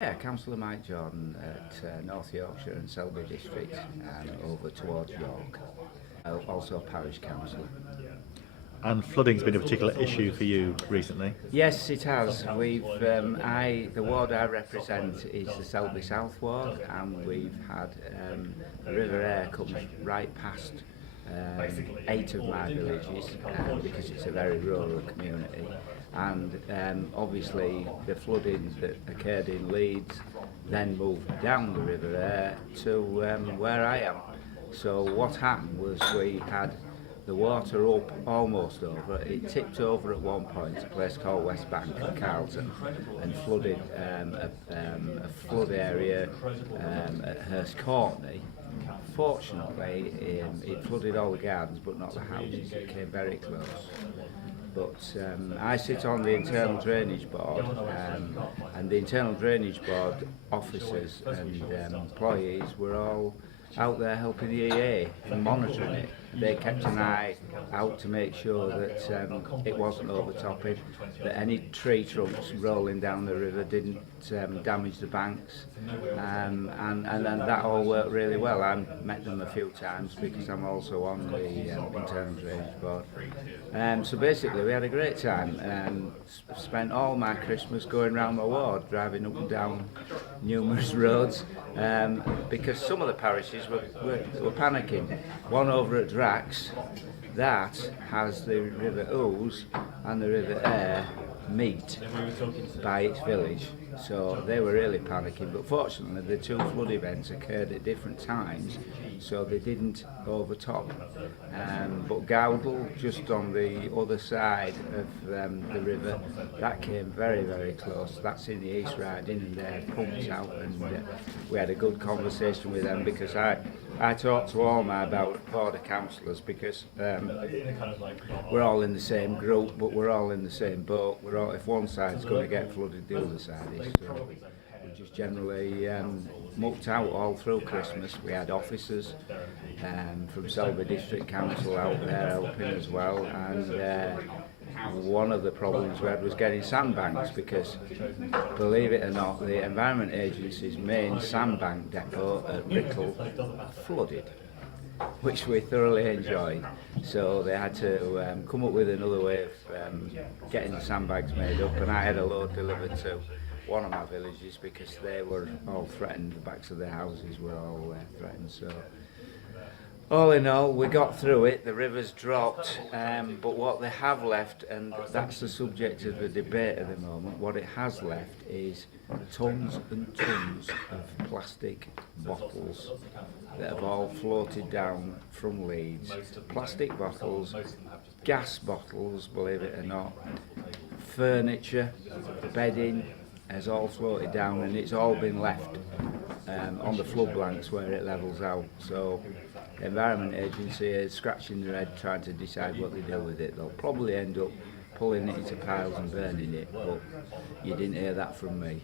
Yeah, Councillor Mike Jordan at North Yorkshire and Selby District over towards York. Also a parish councillor. And flooding's been a particular issue for you recently? Yes, it has. The ward I represent is the Selby South ward, and we've had the River Aire comes right past 8 of my villages because it's a very rural community, and obviously the flooding that occurred in Leeds then moved down the River Aire to where I am. So what happened was we had the water up almost over. It tipped over at one point, a place called West Bank in Carlton, and flooded a flood area at Hurst Courtney. Fortunately, it flooded all the gardens but not the houses. It came very close. But I sit on the internal drainage board, and the internal drainage board officers and employees were all out there helping the EA and monitoring it. They kept an eye out to make sure that it wasn't overtopping, that any tree trunks rolling down the river didn't damage the banks, and then that all worked really well. I met them a few times because I'm also on the internal drainage board. So basically we had a great time. Spent all my Christmas going around my ward, driving up and down numerous roads, because some of the parishes were panicking. One over at Drax, that has the River Ouse and the River Aire meet by its village, so they were really panicking, but fortunately the two flood events occurred at different times, so they didn't overtop. But Gowdle, just on the other side of the river, that came very, very close. That's in the East Riding, and they're pumped out, and we had a good conversation with them because I talked to all my border councillors because we're all in the same group, but we're all in the same boat. If one side's going to get flooded, the other side is. So we just generally mucked out all through Christmas. We had officers from Selby District Council out there helping as well, and one of the problems we had was getting sandbanks because, believe it or not, the Environment Agency's main sandbank depot at Rickle flooded, which we thoroughly enjoyed. So they had to come up with another way of getting the sandbags made up, and I had a load delivered to one of my villages because they were all threatened. The backs of their houses were all threatened. So all in all, we got through it. The river's dropped, but what they have left, and that's the subject of the debate at the moment, what it has left is tons and tons of plastic bottles that have all floated down from Leeds. Plastic bottles, gas bottles, believe it or not, furniture, bedding has all floated down, and it's all been left on the flood blanks where it levels out. So the Environment Agency is scratching their head trying to decide what they do with it. They'll probably end up pulling it into piles and burning it, but you didn't hear that from me.